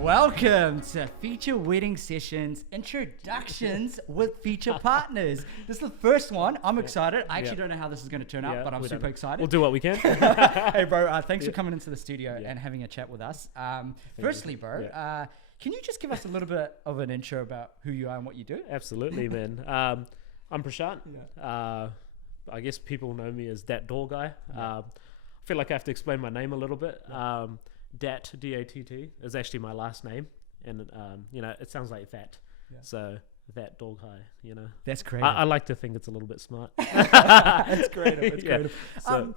Welcome to Feature Wedding Sessions Introductions with Feature Partners. This is the first one. I'm excited. I actually don't know how this is going to turn out, but I'm super excited. We'll do what we can. Hey, bro, thanks for coming into the studio and having a chat with us. Firstly, bro, can you just give us a little bit of an intro about who you are and what you do? Absolutely, man. I'm Prashant. I guess people know me as that DholGuy. I feel like I have to explain my name a little bit. Datt, D-A-T-T, is actually my last name, and it sounds like that. So that DholGuy, That's great. I like to think it's a little bit smart. It's creative. It's creative. So,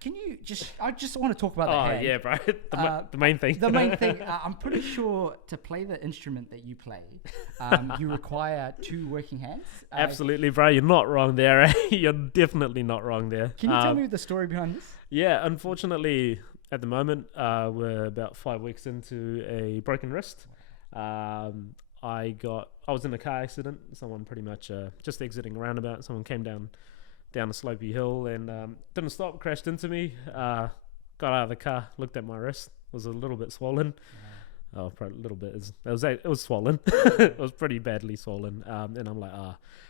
Can you I just want to talk about the hand. Yeah, bro. The main thing. The main thing. I'm pretty sure to play the instrument that you play, you require 2 working hands. Absolutely, bro. You're not wrong there. You're definitely not wrong there. Can you tell me the story behind this? Yeah, unfortunately, at the moment, we're about 5 weeks into a broken wrist. I was in a car accident. Someone pretty much just exiting a roundabout. Someone came down a slopey hill and didn't stop, crashed into me. Got out of the car, looked at my wrist. It was a little bit swollen. Oh, probably a little bit. It was swollen. It was pretty badly swollen. And I'm like,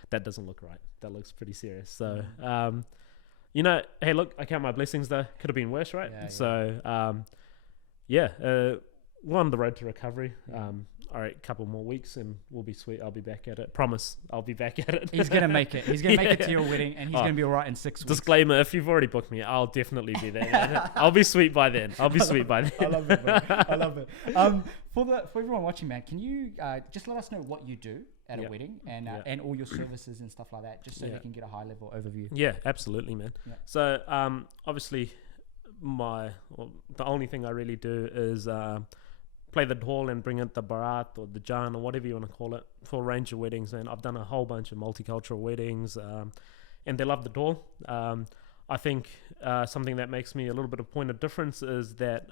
that doesn't look right. That looks pretty serious. So, hey, look, I count my blessings though. Could have been worse, right? So, we're on the road to recovery. All right, a couple more weeks and we'll be sweet. I'll be back at it. Promise, I'll be back at it. He's going to make it. He's going to make it to your wedding and he's going to be all right in 6 weeks. Disclaimer, if you've already booked me, I'll definitely be there. I'll be sweet by then. I love it, bro. I love it. For everyone watching, man, can you just let us know what you do at a wedding and all your services and stuff like that, just so they can get a high level overview? Yeah, absolutely, man. So obviously the only thing I really do is play the dhol and bring in the barat or the jan or whatever you want to call it for a range of weddings. And I've done a whole bunch of multicultural weddings and they love the dhol. I think something that makes me a little bit of point of difference is that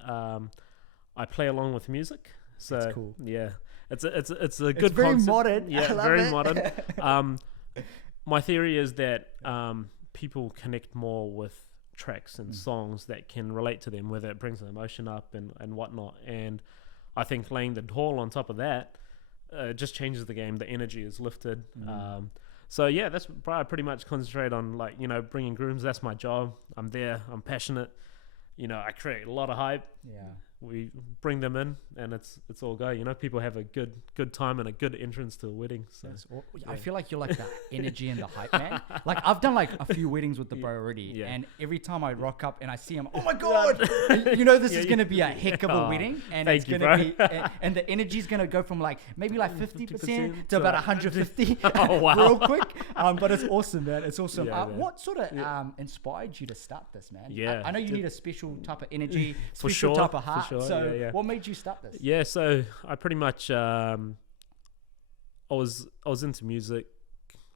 I play along with music. So that's cool. Yeah, it's a good very concept. Modern. Yeah, very modern. My theory is that people connect more with tracks and songs that can relate to them, whether it brings an emotion up and whatnot. And I think laying the dhol on top of that just changes the game. The energy is lifted. So yeah, that's I pretty much concentrate on bringing grooms. That's my job. I'm there. I'm passionate. I create a lot of hype. Yeah. We bring them in and it's all go. People have a good time and a good entrance to a wedding. So I feel like you're like the energy and the hype man. Like I've done like a few weddings with the bro already, and every time I rock up and I see him, oh my god, this is gonna be a heck of a wedding, and it's gonna be, and the energy's gonna go from like maybe like 50% to about 150 real quick. But it's awesome, man. It's awesome. What sort of inspired you to start this, man? Yeah, I know you need a special type of energy, for special sure, type of heart. Sure, so what made you start this? Yeah, so I pretty much I was into music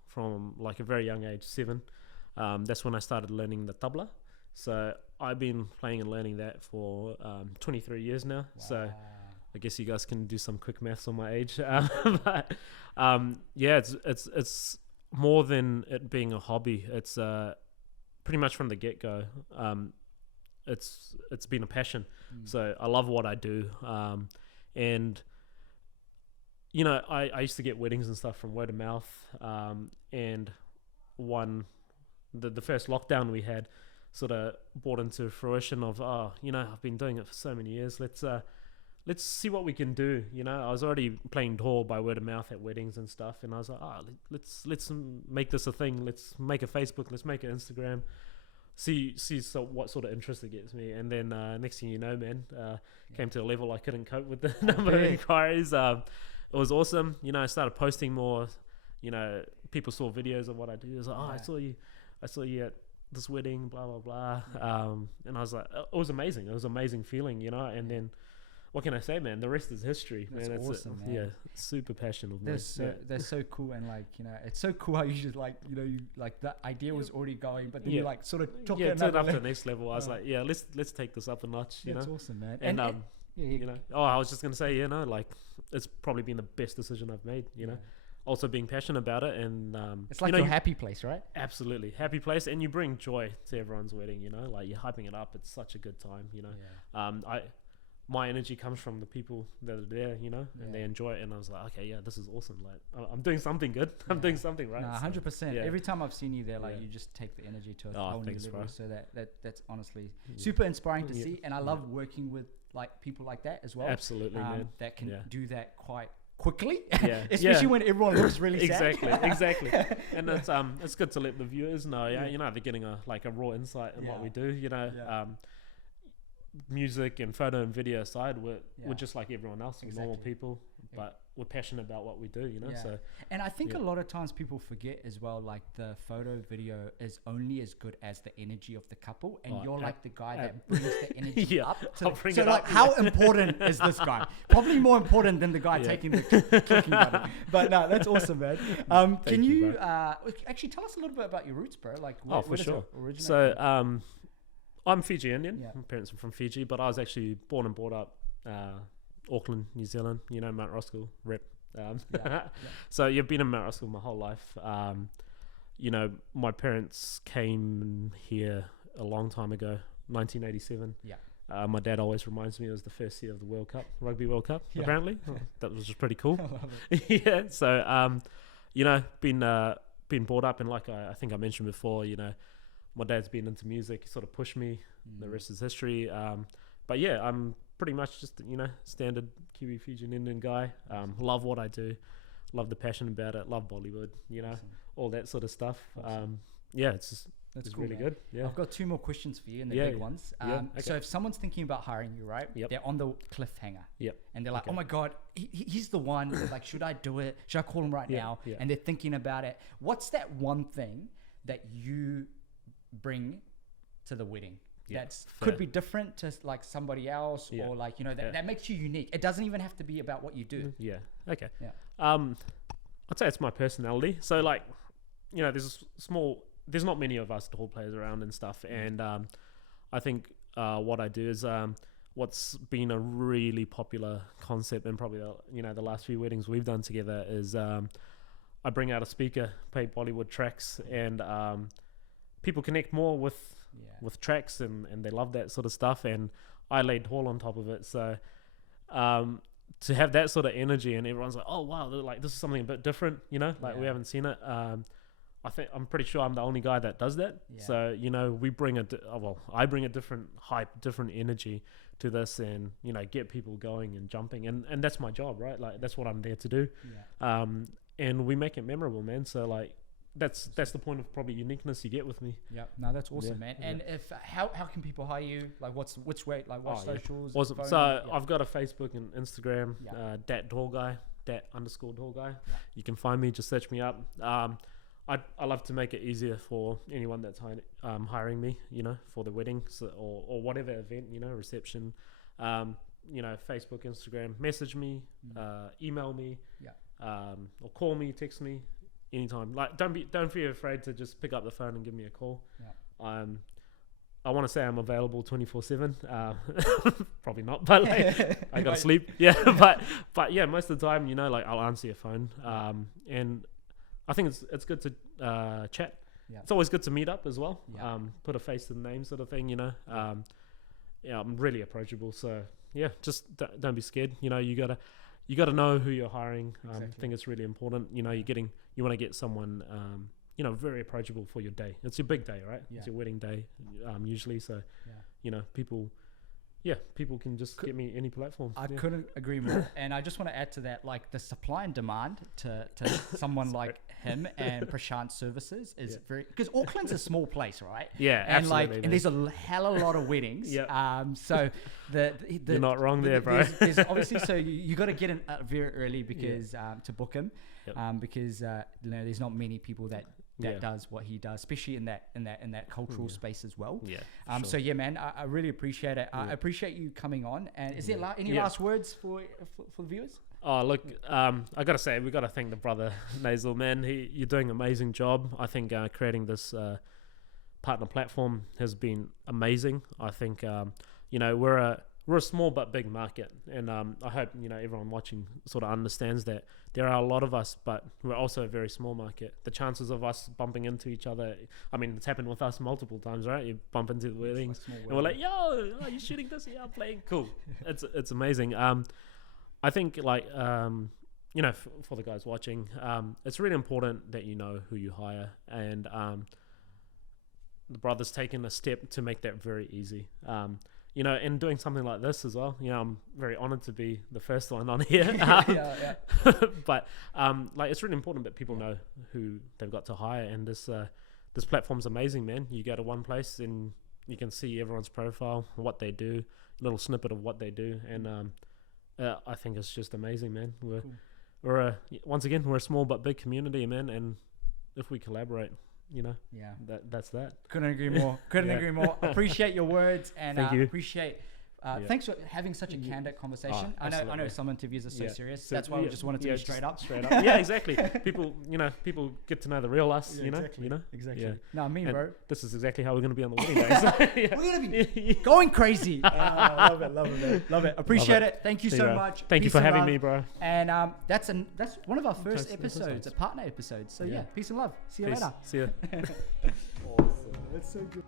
from like a very young age, 7. That's when I started learning the tabla. So I've been playing and learning that for 23 years now. Wow. So I guess you guys can do some quick maths on my age. But it's more than it being a hobby. It's pretty much from the get-go. It's been a passion. So I love what I do. And I used to get weddings and stuff from word of mouth. And the first lockdown we had sort of brought into fruition of, I've been doing it for so many years. Let's see what we can do. I was already playing dhol by word of mouth at weddings and stuff. And I was like, let's make this a thing. Let's make a Facebook. Let's make an Instagram. See what sort of interest it gets me. And then next thing you know, man, came to a level I couldn't cope with the number of inquiries. It was awesome. I started posting more. People saw videos of what I do. It was like, I saw you at this wedding, blah, blah, blah. And I was like, it was amazing. It was an amazing feeling, And then what can I say, man? The rest is history. That's man. awesome, man. Yeah, super passionate. They're so cool, and it's so cool how you just the idea was already going, but then you sort of took it up to the next level. I was like, let's take this up a notch. That's awesome, man. And You know. Oh, I was just gonna say, like it's probably been the best decision I've made. You know. Also being passionate about it, and it's like your happy place, right? Absolutely happy place, and you bring joy to everyone's wedding. You know, like you're hyping it up. It's such a good time. You know. My energy comes from the people that are there, you know, and they enjoy it. And I was like, okay, this is awesome. Like, I'm doing something good. I'm doing something right. 100%. Every time I've seen you there, like you just take the energy to a whole new level. Bro. So that's honestly super inspiring to see. And I love working with like people like that as well. Absolutely, man. That can do that quite quickly, especially when everyone looks really sad. Exactly. And it's good to let the viewers know, you know, they're getting a raw insight in what we do, you know. Music and photo and video aside, we're just like everyone else, normal people, but we're passionate about what we do, you know. So, and I think a lot of times people forget as well, like the photo video is only as good as the energy of the couple, and you're like the guy that brings the energy up. So like, how important is this guy? Probably more important than the guy taking the clicking button. But no, that's awesome, man. Can you actually tell us a little bit about your roots, bro? Like, for sure. So, I'm Fiji Indian. My parents are from Fiji, but I was actually born and brought up Auckland, New Zealand. You know, Mount Roskill, rep. So you've been in Mount Roskill my whole life. You know, my parents came here a long time ago, 1987. My dad always reminds me it was the first year of the World Cup, Rugby World Cup, apparently. That was just pretty cool. I love it. So, you know, been brought up, and like I think I mentioned before, you know, my dad's been into music. He sort of pushed me. The rest is history. But yeah, I'm pretty much just, you know, standard Kiwi Fiji Indian guy. Love what I do. Love the passion about it. Love Bollywood, you know, all that sort of stuff. It's cool, really good. I've got 2 more questions for you, and the big ones. So if someone's thinking about hiring you, right? They're on the cliffhanger. And they're like, oh my God, he's the one. They're like, should I do it? Should I call him right now? And they're thinking about it. What's that one thing that you bring to the wedding that's could be different to like somebody else, or like, you know, that makes you unique? It doesn't even have to be about what you do. I'd say it's my personality. So like, you know, there's not many of us Dhol players around and stuff, and I think what I do is what's been a really popular concept, and probably the last few weddings we've done together, is I bring out a speaker, play Bollywood tracks, and people connect more with tracks, and they love that sort of stuff, and I laid Dhol on top of it. So to have that sort of energy, and everyone's like, oh wow, like this is something a bit different, you know, like we haven't seen it. I'm pretty sure I'm the only guy that does that. So, you know, I bring a different hype, different energy to this, and, you know, get people going and jumping, and that's my job, right? Like that's what I'm there to do. And we make it memorable, man. So like, that's the point of probably uniqueness you get with me. No, that's awesome, man. And if how can people hire you? Like which way, like what socials? Awesome. So I've got a Facebook and Instagram, DholGuy, Dat_DholGuy. You can find me, just search me up. I love to make it easier for anyone that's hiring me, you know, for the wedding, or whatever event, you know, reception. You know, Facebook, Instagram, message me, email me, or call me, text me. Anytime. Like, don't be afraid to just pick up the phone and give me a call. I want to say I'm available 24/7. Probably not, but like, I gotta sleep. But yeah, most of the time, you know, like I'll answer your phone. And I think it's good to chat. It's always good to meet up as well. Put a face to the name, sort of thing. You know. I'm really approachable. So yeah, just don't be scared. You know, you gotta know who you're hiring. I think it's really important. You know, you want to get someone, you know, very approachable for your day. It's your big day, right? It's your wedding day, usually. So, you know, people can just get me any platform. I couldn't agree more. And I just want to add to that, like the supply and demand to someone like him and Prashant services is very, because Auckland's a small place, right? Yeah, and absolutely. And there's a hell of a lot of weddings. So you're not wrong there, bro. There's obviously, so you got to get in very early because to book him, because you know, there's not many people that does what he does, especially in that cultural space as well. So yeah, man, I really appreciate it. I appreciate you coming on. And is there any last words for the viewers? Oh, look, I gotta say, we gotta thank the brother Nasal, man. You're doing an amazing job. I think creating this partner platform has been amazing. I think you know, we're we're a small but big market, and I hope everyone watching sort of understands that there are a lot of us, but we're also a very small market. The chances of us bumping into each other, I mean, it's happened with us multiple times, right? You bump into the weddings, and we're like, "Yo, are you shooting this? Yeah, I'm playing." Cool. It's amazing. I think for the guys watching, it's really important that you know who you hire, and the brother's taken a step to make that very easy. And doing something like this as well. I'm very honored to be the first one on here. But it's really important that people know who they've got to hire, and this platform's amazing, man. You go to one place and you can see everyone's profile, what they do, a little snippet of what they do, and I think it's just amazing, man. We're once again, we're a small but big community, man, and if we collaborate, that's that. Couldn't agree more. Agree more. Appreciate your words, and Thank you. appreciate thanks for having such a candid conversation. I know some interviews are so serious. So that's why we just wanted to be straight up. Yeah, exactly. People get to know the real us. Exactly. Yeah. No, bro. This is exactly how we're going to be on the wedding day. So, we're gonna be going crazy. Love it, man. Love it. Appreciate it. Thank you so much. Thank you for having me, bro. And that's one of our first episodes, a partner episode. So yeah, peace and love. See you later. See ya. Awesome. That's so good.